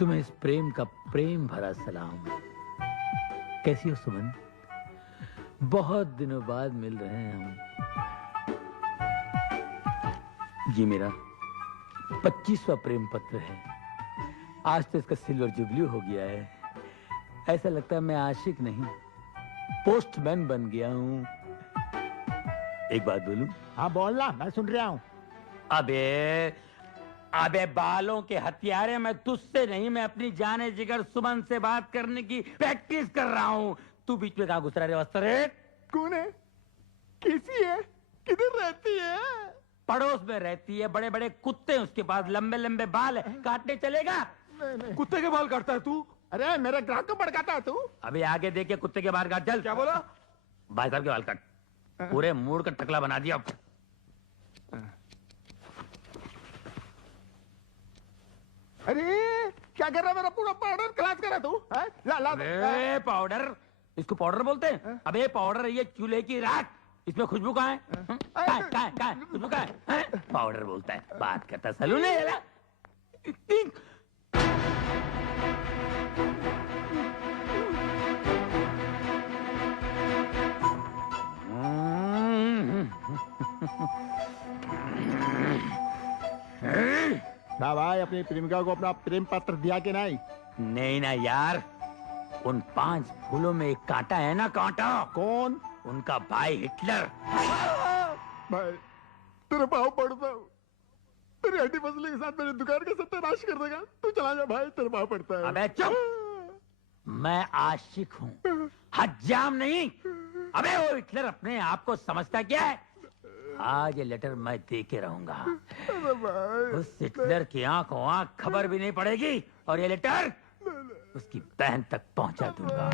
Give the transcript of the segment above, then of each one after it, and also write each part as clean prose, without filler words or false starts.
तुम्हें इस प्रेम का प्रेम भरा सलाम। कैसी हो सुमन? बहुत दिनों बाद मिल रहे हैं हम। ये मेरा 25वां प्रेम पत्र है। आज तो इसका सिल्वर जुबली हो गया है। ऐसा लगता है मैं आशिक नहीं, पोस्टमैन बन गया हूँ। एक बात बोलूं? हाँ बोलना, मैं सुन रहा हूँ। अबे बालों के हथियारे, मैं तुझसे नहीं, मैं अपनी जाने जिगर सुमन से बात करने की प्रैक्टिस कर रहा हूँ। तू बीच में कहाँ घुस रहा है वस्त्र? कौन है? कैसी है? किधर रहती है? पड़ोस में रहती है। बड़े बड़े कुत्ते हैं उसके पास, लंबे लंबे बाल है। काटने चलेगा? नहीं। कुत्ते के बाल काटता है तू? अरे मेरे ग्राहक को भड़काता है तू? अभी आगे देख के कुत्ते के बाल काट। चल। क्या बोला? भाई साहब के बाल काट। पूरे मूड का टकला बना दिया। अरे क्या कर रहा है? मेरा पूरा पाउडर खलास कर रहा तू? ला ला। अबे पाउडर? इसको पाउडर बोलते हैं? अबे पाउडर ये चूल्हे की राख। इसमें खुशबू कहाँ है? कहाँ है? खुशबू कहाँ है? पाउडर बोलता है, बात करता सलून है। ना भाई, अपनी प्रेमिका को अपना प्रेम पत्र दिया कि नहीं? नहीं ना यार, उन 5 फूलों में एक कांटा है ना, कांटा। कौन? उनका भाई हिटलर। भाई तेरे पाँव पड़ता हूँ, तेरी हड्डी फसले के साथ मेरी दुकान का सत्यानाश कर देगा। तू चला जा भाई, तेरे पाँव पड़ता है। अबे चुप, मैं आशिक हूँ, हज्जाम नहीं। अबे वो हिटलर अपने आप को समझता क्या है? आज ये लेटर मैं दे के रहूंगा। उस हिटलर की आंखों आंख खबर भी नहीं पड़ेगी, और ये लेटर उसकी बहन तक पहुंचा दूंगा।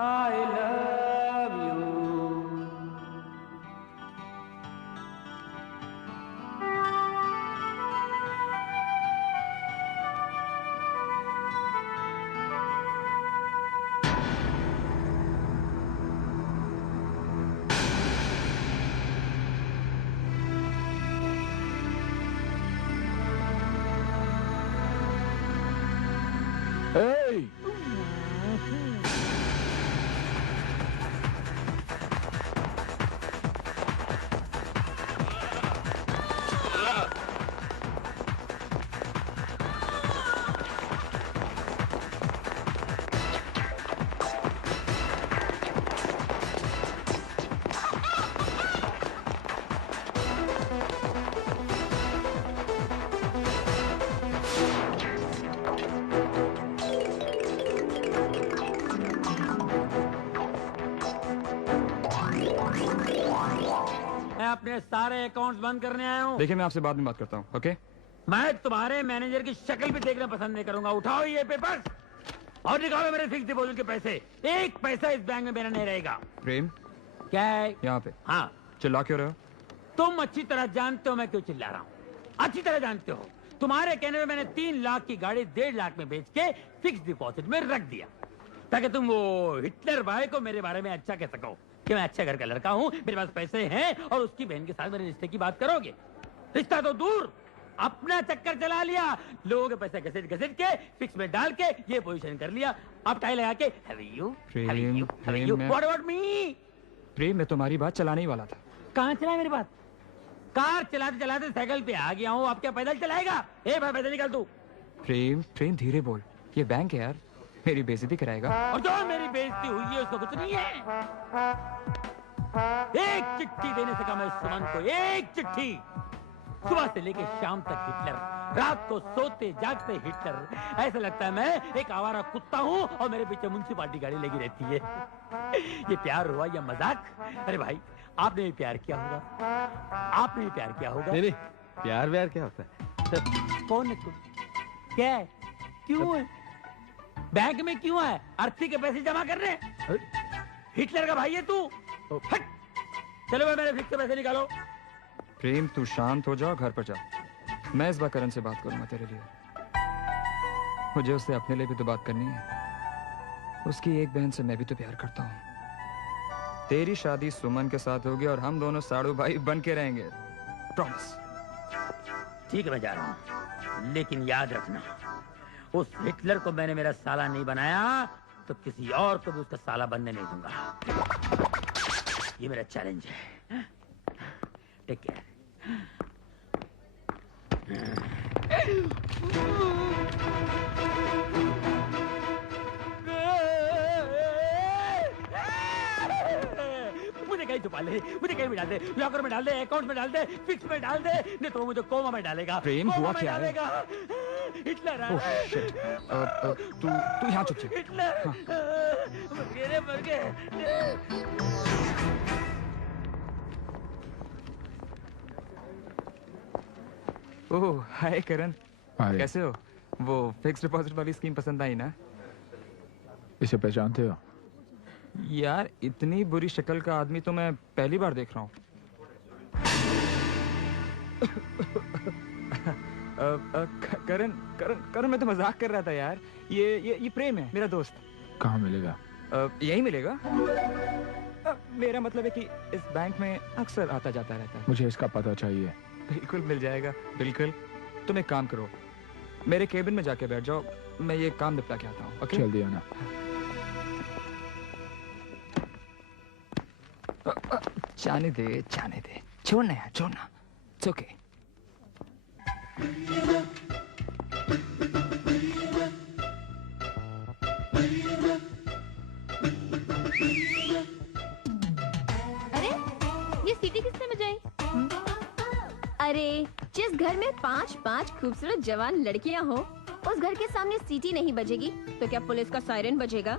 I love you. Hey! मैं अपने सारे अकाउंट्स बंद करने आया हूँ। देखिए, मैं आपसे बाद में बात करता हूँ, ओके? मैं तुम्हारे मैनेजर की शक्ल भी देखना पसंद नहीं करूंगा। उठाओ ये पेपर और निकालो मेरे फिक्स डिपॉजिट के पैसे। एक पैसा इस बैंक में मेरा नहीं रहेगा। प्रेम, क्या है? यहाँ पे हाँ, चिल्ला क्यों रहे हो? तुम अच्छी तरह जानते हो मैं क्यों चिल्ला रहा हूँ। अच्छी तरह जानते हो। तुम्हारे कहने में मैंने 3 लाख की गाड़ी 1.5 लाख में बेच के फिक्स डिपॉजिट में रख दिया, ताकि तुम वो हिटलर भाई को मेरे बारे में अच्छा कह सको कि मैं अच्छे घर का लड़का हूँ, मेरे पास पैसे हैं, और उसकी बहन के साथ मेरे रिश्ते की बात करोगे। रिश्ता तो दूर, अपना चक्कर चला लिया। लोगों के पैसे घसीट घसीट के फिक्स में डाल के ये पोजीशन कर लिया। अब टाई लगा के have you? What about me? प्रेम, मैं तुम्हारी बात चलाने ही वाला था। कहाँ चला मेरी बात? कार चलाते चलाते साइकिल पे आ गया हूँ। अब क्या पैदल चलाएगा? ए भाई पैदल निकल तू। प्रेम, प्रेम धीरे बोल, ये बैंक है यार, मेरी बेइज्जती कराएगा। और जो मेरी बेइज्जती हुई है उसको कुछ नहीं है। एक चिट्ठी देने से कहा मैं सुमन को, एक चिट्ठी। सुबह से लेकर शाम तक हिटलर, रात को सोते जागते हिटलर। ऐसा लगता है मैं एक आवारा कुत्ता हूँ और मेरे पीछे म्युनिसिपालिटी गाड़ी लगी रहती है। ये प्यार हुआ या मजाक? अरे भाई, आपने भी प्यार किया होगा, आपने भी प्यार किया होगा। नहीं, प्यार व्यार क्या होता है? कौन है तुम? क्या है? क्यों है? बैंक में क्यों है? अर्थी के पैसे जमा कर रहे हैं? हिटलर का भाई है तू? हट! चलो भाई, मेरे फिक्स से पैसे निकालो। प्रेम तू शांत हो जा, घर पर जा। मैं इस बार करण से बात करूंगा तेरे लिए। मुझे उससे अपने लिए भी तो बात करनी है। उसकी एक बहन से मैं भी तो प्यार करता हूँ। तेरी शादी सुमन के साथ होगी और हम दोनों साड़ू भाई बन के रहेंगे। प्रॉमिस। ठीक है, मैं जा रहा हूँ, लेकिन याद रखना, उस हिटलर को मैंने मेरा साला नहीं बनाया तो किसी और को भी उसका साला बनने नहीं दूंगा। ये मेरा चैलेंज है। Take care. मुझे कहीं छुपा ले, मुझे कहीं भी डाल दे, लॉकर में डाल दे, अकाउंट में डाल दे, फिक्स में डाल दे, नहीं तो मुझे कोमा में डालेगा। प्रेम, कोमा हुआ में क्या है? डालेगा। हिटलर आ ओह रहा है। शिट। तू यहाँ चुप जा। हिटलर मर गए। ओह हाय करण, हाय। कैसे हो? वो फिक्स डिपॉजिट वाली स्कीम पसंद आई ना? इसे पहचानते हो? यार इतनी बुरी शक्ल का आदमी तो मैं पहली बार देख रहा हूँ। करण करण करण, मैं तो मजाक कर रहा था यार। ये प्रेम है, मेरा दोस्त। कहाँ मिलेगा? यही मिलेगा। मेरा मतलब है कि इस बैंक में अक्सर आता जाता रहता है। मुझे इसका पता चाहिए। बिल्कुल मिल जाएगा, बिल्कुल। तुम एक काम करो, मेरे केबिन में जाके बैठ जाओ, मैं ये काम निपटा के आता हूँ। ओके? जल्दी आना। जाने दे, छोड़ना यार, छोड़ना। It's okay. अरे ये सीटी किसने बजाई? अरे जिस घर में 5-5 खूबसूरत जवान लड़कियां हो, उस घर के सामने सीटी नहीं बजेगी तो क्या पुलिस का सायरन बजेगा?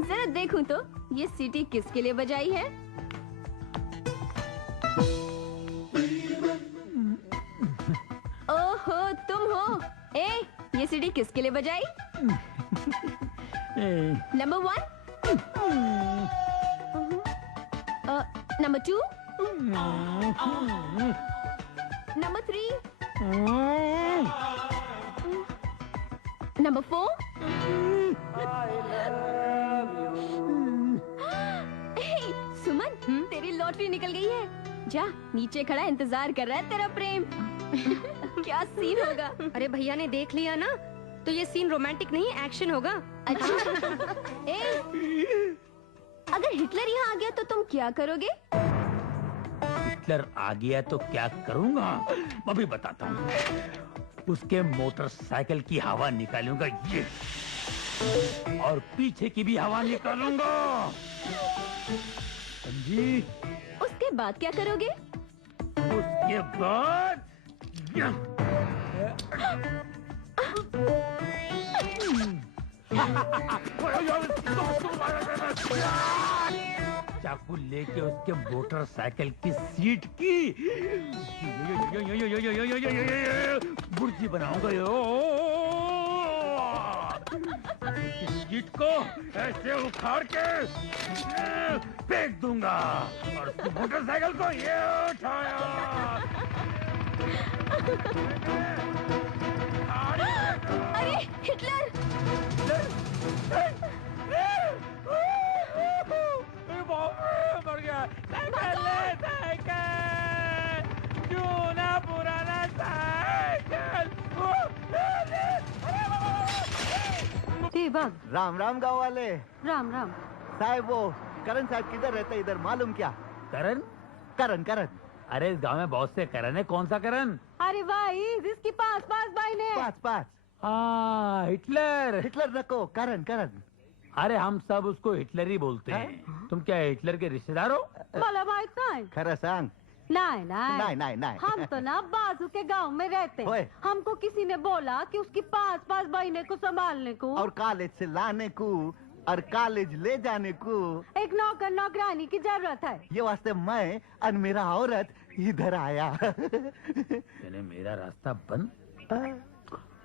जरा देखूं तो ये सीटी किसके लिए बजाई है? ओहो तुम हो। ए ये सीटी किसके लिए बजाई? Number 1, number 2, number 3, number 4। सुमन, तेरी लॉटरी निकल गई है। जा नीचे खड़ा इंतजार कर रहा है तेरा प्रेम। क्या सीन होगा? अरे भैया ने देख लिया ना, तो ये सीन रोमांटिक नहीं एक्शन होगा। अच्छा ए, अगर हिटलर यहाँ आ गया तो तुम क्या करोगे? हिटलर आ गया तो क्या करूंगा, मैं भी बताता हूँ। उसके मोटरसाइकिल की हवा निकालूंगा ये, और पीछे की भी हवा निकालूंगा, समझी? उसके बाद क्या करोगे? उसके बाद चाकू लेके उसके मोटरसाइकिल की सीट की बुर्जी बनाऊंगा यो। सीट को ऐसे उखाड़ के फेंक दूंगा और उसकी मोटरसाइकिल को ये उठाया। अरे हिटलर! मर गया। साइकिल ले, साइकिल, चूना पुराना साइकिल। देवक, राम राम गाँव वाले। राम राम। साहब वो करण साहब किधर रहते हैं इधर मालूम क्या? करण? करण करण अरे इस गांव में बहुत से करण है, कौन सा करण? अरे भाई जिसकी 5-5 बहनें हैं। 5-5 हाँ हिटलर। हिटलर नको करण करण। अरे हम सब उसको हिटलर ही बोलते हैं। तुम क्या हिटलर के रिश्तेदार हो? मला माहित नाही। खरं सांग। नहीं नहीं नहीं नहीं हम तो ना बाजू के गांव में रहते ओए। हैं। हमको किसी ने बोला कि उसकी 5-5 बहनें को संभालने को और कॉलेज से लाने को और कॉलेज ले जाने को एक नौकर नौकरानी की जरूरत है। ये वास्ते मैं और मेरा औरत इधर आया। तेने मेरा रास्ता बंद।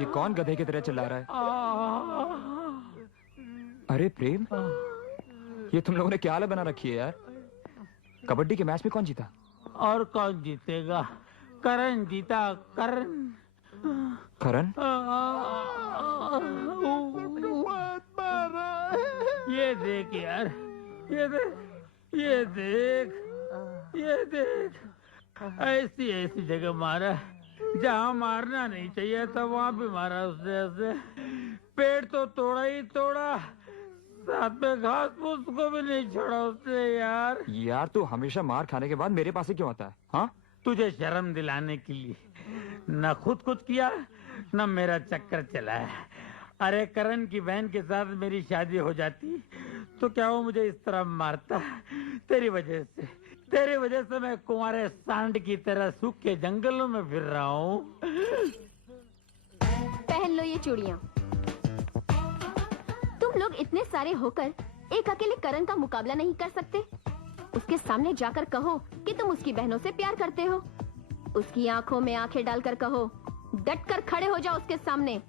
ये कौन गधे की तरह चिल्ला रहा है? अरे प्रेम, ये तुम लोगों ने क्या हालत बना रखी है यार? कबड्डी के मैच में कौन जीता? और कौन जीतेगा? करण जीता, करण। करण? ये देख यार, ये देख, ये देख, ये देख, ऐसी ऐसी जगह मारा जहाँ मारना नहीं चाहिए था, वहाँ भी मारा उसने ऐसे। पेड़ तो तोड़ा ही तोड़ा, साथ में घास फूस को भी नहीं छोड़ा उसने यार। यार तू हमेशा मार खाने के बाद मेरे पास ही क्यों आता है? हाँ, तुझे शर्म दिलाने के लिए। न खुद कुछ किया, न मेरा चक्कर चलाया। अरे करण की बहन के साथ मेरी शादी हो जाती तो क्या वो मुझे इस तरह मारता? तेरी वजह से मैं कुंवारे सांड की तरह सूखे जंगलों में फिर रहा हूँ। पहन लो ये चूड़ियाँ। तुम लोग इतने सारे होकर एक अकेले करण का मुकाबला नहीं कर सकते? उसके सामने जाकर कहो कि तुम उसकी बहनों से प्यार करते हो। उसकी आंखों में आंखें डालकर कहो, डट कर खड़े हो जाओ उसके सामने,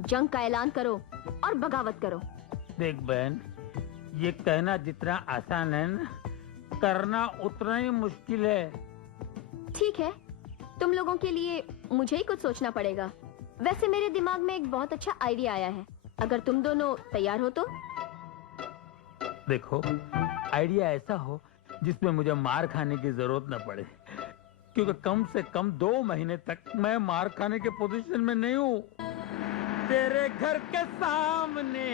जंग का ऐलान करो और बगावत करो। देख बहन, ये कहना जितना आसान है ना, करना उतना ही मुश्किल है। ठीक है, तुम लोगों के लिए मुझे ही कुछ सोचना पड़ेगा। वैसे मेरे दिमाग में एक बहुत अच्छा आइडिया आया है, अगर तुम दोनों तैयार हो तो। देखो, आइडिया ऐसा हो जिसमें मुझे मार खाने की जरूरत न पड़े, क्योंकि कम से कम 2 महीने तक मैं मार खाने के पोजीशन में नहीं हूँ। तेरे घर के सामने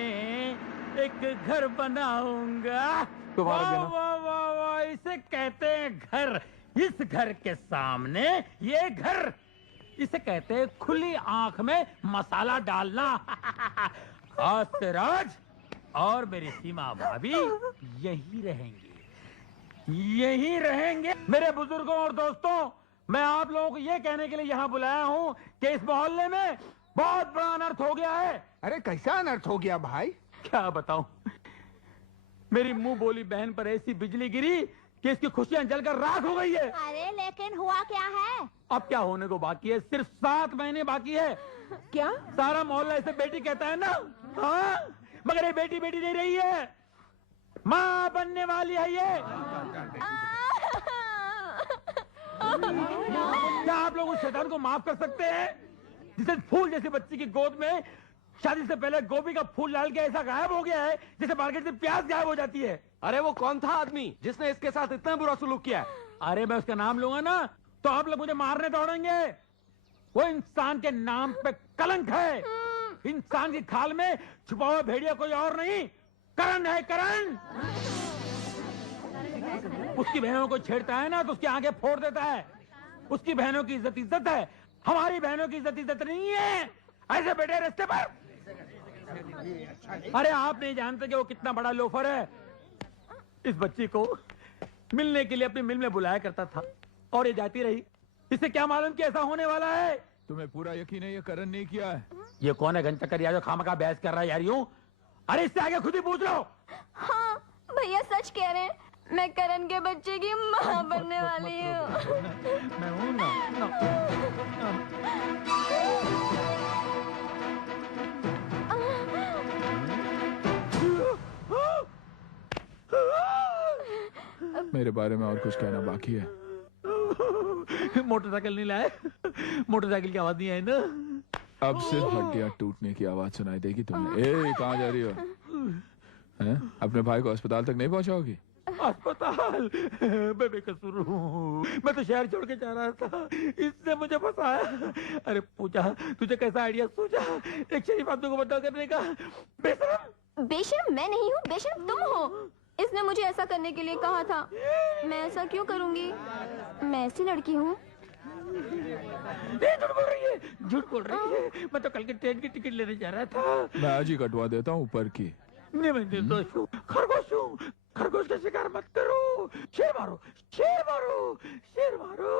एक घर बनाऊंगा। तुम्हारा वाह देना। वाह वाह वाह, इसे कहते हैं घर। इस घर के सामने ये घर, इसे कहते हैं खुली आंख में मसाला डालना। आज से राज और मेरी सीमा भाभी यही रहेंगे। मेरे बुजुर्गों और दोस्तों, मैं आप लोगों को ये कहने के लिए यहाँ बुलाया हूँ कि इस मोहल्ले में बहुत बड़ा अनर्थ हो गया है। अरे कैसा अनर्थ हो गया भाई? क्या बताऊं, मेरी मुंह बोली बहन पर ऐसी बिजली गिरी कि इसकी खुशियां जलकर राख हो गई है। अरे लेकिन हुआ क्या है? अब क्या होने को बाकी है? सिर्फ 7 महीने बाकी है। क्या? सारा मोहल्ला इसे बेटी कहता है ना, हाँ? मगर ये बेटी नहीं रही है, माँ बनने वाली है ये। क्या आप लोग उस शैतान को माफ कर सकते हैं जिसे फूल जैसी बच्ची की गोद में शादी से पहले गोभी का फूल डाल के ऐसा गायब हो गया है जैसे मार्केट से प्याज गायब हो जाती है? अरे वो कौन था आदमी जिसने इसके साथ इतना बुरा सलूक किया है? अरे मैं उसका नाम लूंगा ना तो आप लोग मुझे मारने दौड़ेंगे। वो इंसान के नाम पे कलंक है। इंसान की खाल में छुपा हुआ भेड़िया कोई और नहीं, करण है, करण। उसकी बहनों को छेड़ता है ना तो उसकी आंखें फोड़ देता है। उसकी बहनों की इज्जत है, हमारी बहनों की इज्जत नहीं है। ऐसे बैठे रास्ते पर। अरे आप नहीं जानते कि वो कितना बड़ा लोफर है। इस बच्ची को मिलने के लिए अपनी मिल में बुलाया करता था और ये जाती रही। इसे क्या मालूम कि ऐसा होने वाला है? तुम्हें पूरा यकीन है ये करण नहीं किया है? ये कौन है घंटा जो खामखा बहस कर रहा है यार यूं? अरे इससे आगे खुद ही पूछ लो। हाँ भैया सच कह रहे हैं, मैं करण के बच्चे की माँ बनने वाली हूँ। मैं हूं ना। मेरे बारे में और कुछ कहना बाकी है? मोटरसाइकिल नहीं लाए? मोटरसाइकिल की आवाज नहीं आई ना? अब सिर्फ हड्डियां टूटने की आवाज सुनाई देगी तुम्हें। ए कहाँ जा रही हो? हैं? अपने भाई को अस्पताल तक नहीं पहुंचाओगी? अस्पताल? मैं बेकसूर हूँ, मैं तो शहर छोड़ के जा रहा था, इसने मुझे फंसाया। अरे पूछा, तुझे कैसा आइडिया सूझा एक शरीफ आदमी को बदनाम करने का? बेशरम। बेशर्म मैं नहीं हूँ, बेशर्म तुम हो। इसने मुझे ऐसा करने के लिए कहा था। मैं ऐसा क्यों करूँगी? मैं ऐसी लड़की हूँ। झूठ बोल रही है, झूठ बोल रही है। मैं तो कल की ट्रेन की टिकट लेने जा रहा था। मैं आज ही कटवा देता हूँ ऊपर की। नहीं, मैं निर्दोष हूँ, खरगोश हूँ। खरगोश का शिकार मत करो। शेर मारो, शेर मारो, शेर मारो।